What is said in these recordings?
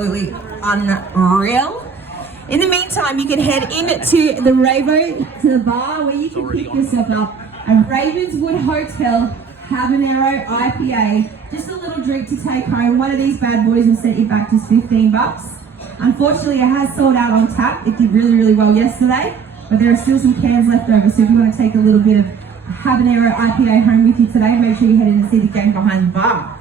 Absolutely unreal. In the meantime, you can head into the Ravo, to the bar where you can pick yourself up a Ravenswood Hotel Habanero IPA. Just a little drink to take home. One of these bad boys will set you back just $15. Unfortunately, it has sold out on tap. It did really, really well yesterday, but there are still some cans left over. So if you want to take a little bit of Habanero IPA home with you today, make sure you head in and see the gang behind the bar.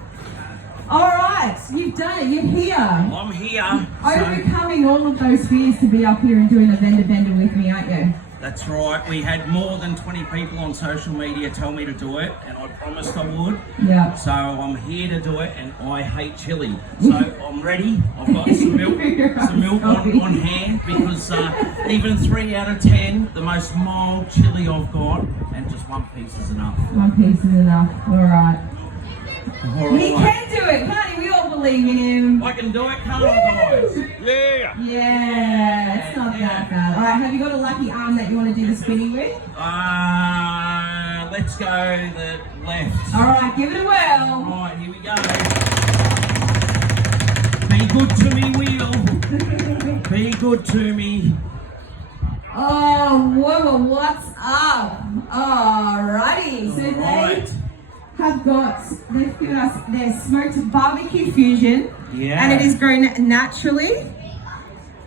All right, you've done it. You're here. I'm here. Overcoming all of those fears to be up here and doing a vendor bender with me, aren't you? That's right. We had more than 20 people on social media tell me to do it, and I promised I would. Yeah. So I'm here to do it, and I hate chili. So I'm ready. I've got some milk on hand, because even 3 out of 10, the most mild chili I've got, and just one piece is enough. One piece is enough. All right. All He can do it, can't he? We all believe in him. I can do it, can't I, guys? Yeah. Yeah, it's not that bad. All right, have you got a lucky arm that you want to do the spinning with? Let's go the left. All right, give it a whirl. All right, here we go. Be good to me, wheel. Be good to me. Oh, whoa, what's up? Alrighty, so they've given us their smoked barbecue fusion. Yeah. And it is grown naturally.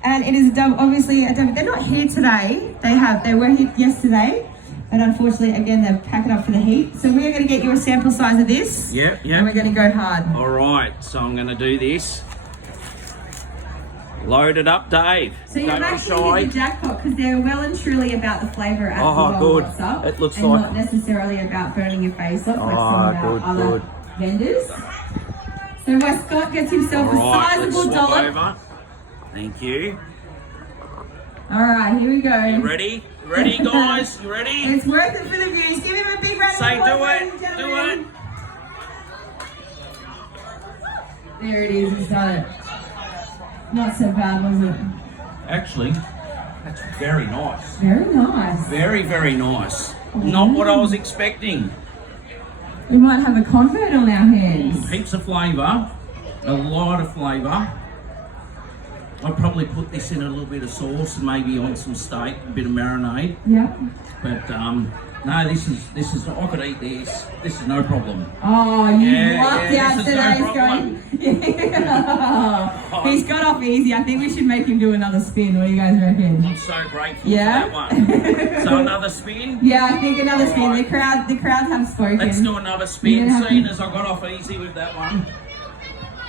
And it is obviously, they're not here today. They were here yesterday. But unfortunately, again, they're packing up for the heat. So we are going to get you a sample size of this. Yeah. And we're going to go hard. All right, so I'm going to do this. Load it up, Dave. So you're actually the jackpot, because they're well and truly about the flavour as well. Good. What's up, it looks and like not necessarily about burning your face off like some of our other vendors. So my Scott gets himself a sizable dollop. Over. Thank you. All right, here we go. You ready? You ready, guys? You ready? It's worth it for the views. Give him a big round of applause, ladies and Do gentlemen. it. There it is. He's done it. Not so bad, was it? Actually, that's very nice. Very nice. Very, very nice. Not what I was expecting. We might have a convert on our hands. Heaps of flavour. A lot of flavour. I'd probably put this in a little bit of sauce and maybe on some steak, a bit of marinade. Yeah. But no, this is. I could eat this. This is no problem. Oh, you lucked out today, no going. He's got off easy. I think we should make him do another spin. What do you guys reckon? I'm so grateful for that one. So another spin. Yeah, I think another spin. Right. The crowds have spoken. Let's do another spin. Seeing as I got off easy with that one.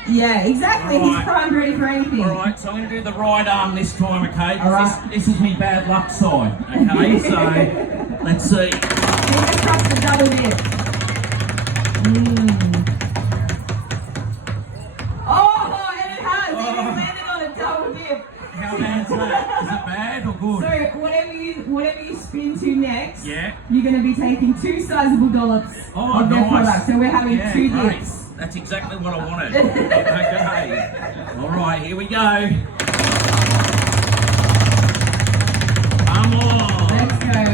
Yeah, exactly. Right. He's primed ready for anything. All right, so I'm going to do the right arm this time, okay? All right. This is my bad luck side, okay? So, let's see. Fingers crossed the double dip. Oh, and it has. It has landed on a double dip. How bad's that? Is it bad or good? So, whatever you spin to next, Yeah. you're going to be taking 2 sizable dollops of their product. So we're having 2 great. dips. That's exactly what I wanted. Okay. All right, here we go. Come on. Let's go.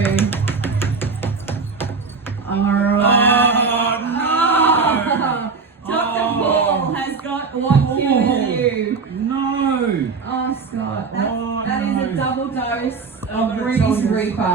All right. Oh, no. Dr. Paul has got one for you. No. Oh, Scott, that is no. a double dose I'm of gonna Ruby's tell you. Reaper.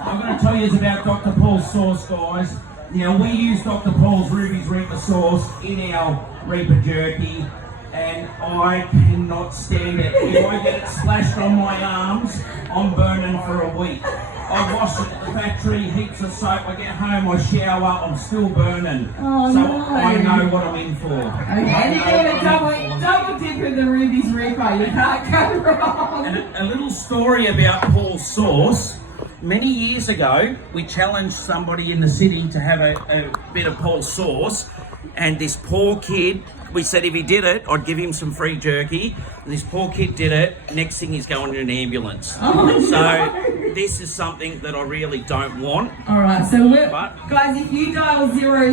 I'm going to tell you about Dr. Paul's sauce, guys. Now, we use Dr. Paul's Ruby's Reaper sauce in our Reaper jerky, and I cannot stand it. If I get it splashed on my arms, I'm burning for a week. I wash it at the factory, heaps of soap. I get home, I shower, I'm still burning. Oh, so no. I know what I'm in for. Okay, and you're doing a double dip with the Ruby's Reaper. You can't go wrong. And a little story about Paul's sauce. Many years ago, we challenged somebody in the city to have a bit of Paul's sauce, and this poor kid, we said if he did it, I'd give him some free jerky. And this poor kid did it. Next thing, he's going in an ambulance. Oh, so no. this is something that I really don't want. All right, so guys, if you dial 00,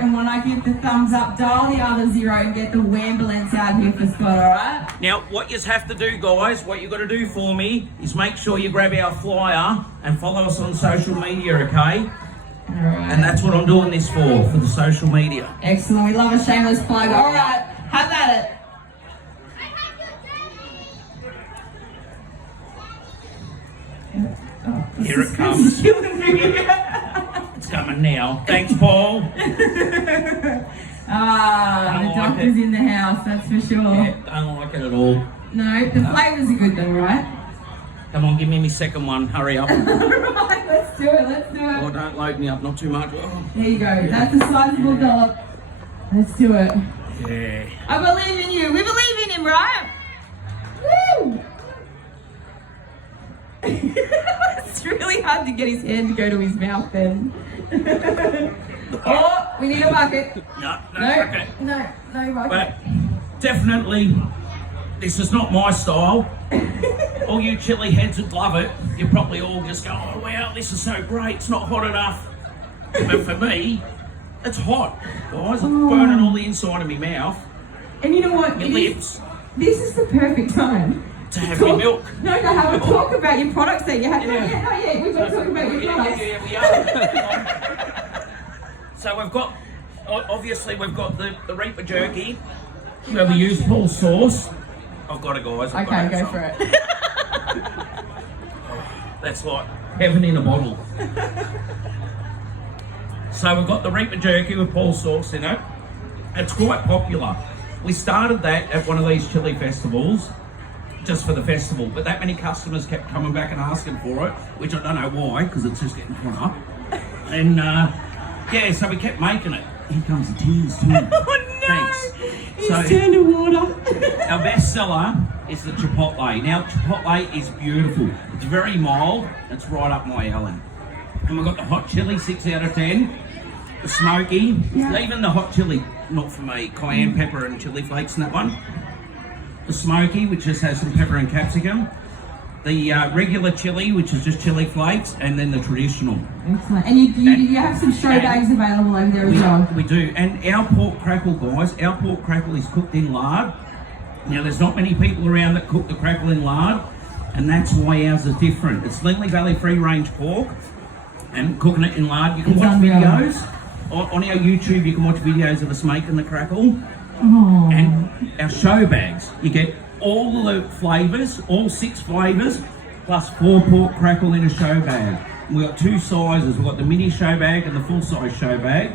and when I give the thumbs up, dial the other 0 and get the ambulance out here for Scott, all right? Now, what you have to do, guys, what you got to do for me is make sure you grab our flyer and follow us on social media, okay? All right. And that's what I'm doing this for the social media. Excellent. We love a shameless plug. All right. Have at it. Here it comes. It's coming now. Thanks, Paul. The like doctor's it. in the house, that's for sure. Yeah, don't like it at all. No, the flavours are good though, right? Come on, give me my second one. Hurry up. Right, let's do it, let's do Oh, it. don't load me up, not too much. Oh. There you go, that's a sizable dollop. Let's do it. Yeah. I believe in you. We believe in him, right? Woo! It's really hard to get his hand to go to his mouth then. Oh, we need a bucket. No, No, okay. no bucket. But definitely, this is not my style. All you chili heads would love it. You probably all just go, oh wow, this is so great. It's not hot enough. But for me, it's hot, guys. It's burning all the inside of my mouth, And you know what? my lips, This is the perfect time to have my milk. No, have a talk about your products that you have. Yeah. Not yet. We've got to talk about your products. Yeah, we are. So we've got, obviously we've got the Reaper Jerky, where we use Paul's sauce. I've got it, guys. I've got Okay, it, go for it. That's like heaven in a bottle. So we've got the Reaper Jerky with Paul's sauce in it. It's quite popular. We started that at one of these chili festivals, just for the festival, but that many customers kept coming back and asking for it, which I don't know why, because it's just getting hotter. And yeah, so we kept making it. Here comes the tears too. Oh no! Thanks. He's So- turned to water. Our best seller is the chipotle. Now, chipotle is beautiful. It's very mild. It's right up my alley. And we've got the hot chili, 6 out of 10. The smoky, Yeah. even the hot chili, not for me. Cayenne pepper and chili flakes in that one. The smoky, which just has some pepper and capsicum. The regular chili, which is just chili flakes, and then the traditional. Excellent. And you have some show bags available over there as well. We do. And our pork crackle, guys, our pork crackle is cooked in lard. Now, there's not many people around that cook the crackle in lard, and that's why ours is different. It's Langley Valley free-range pork, and cooking it in lard. You can It's watch unreal. videos. On our YouTube, you can watch videos of us making the crackle. Oh. And our show bags, you get all the flavours, all 6 flavours, plus 4 pork crackle in a show bag. We've got 2 sizes. We've got the mini show bag and the full-size show bag.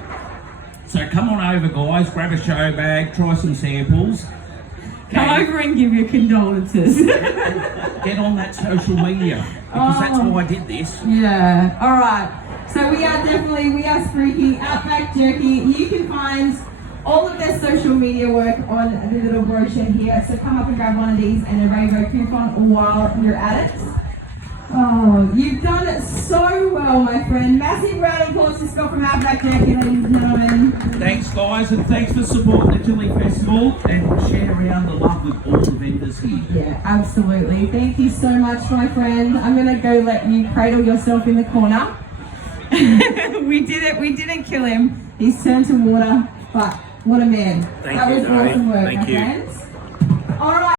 So come on over, guys, grab a show bag, try some samples. Come over and give your condolences. Get on that social media, because that's why I did this. Yeah. All right. So we are spooky. Outback Jerky. You can find all of their social media work on the little brochure here. So come up and grab one of these and a rainbow coupon while you're at it. Oh, you've done it so well, my friend. Massive round of applause to Scott from Outback Jerky, ladies and gentlemen. Thanks, guys, and thanks for supporting the Chili Festival and share around the love with all the vendors here. Yeah, absolutely. Thank you so much, my friend. I'm going to go let you cradle yourself in the corner. We did it. We didn't kill him. He's turned to water, but what a man. Thank that you, was Zoe. awesome work, Thank my you. friends. All right.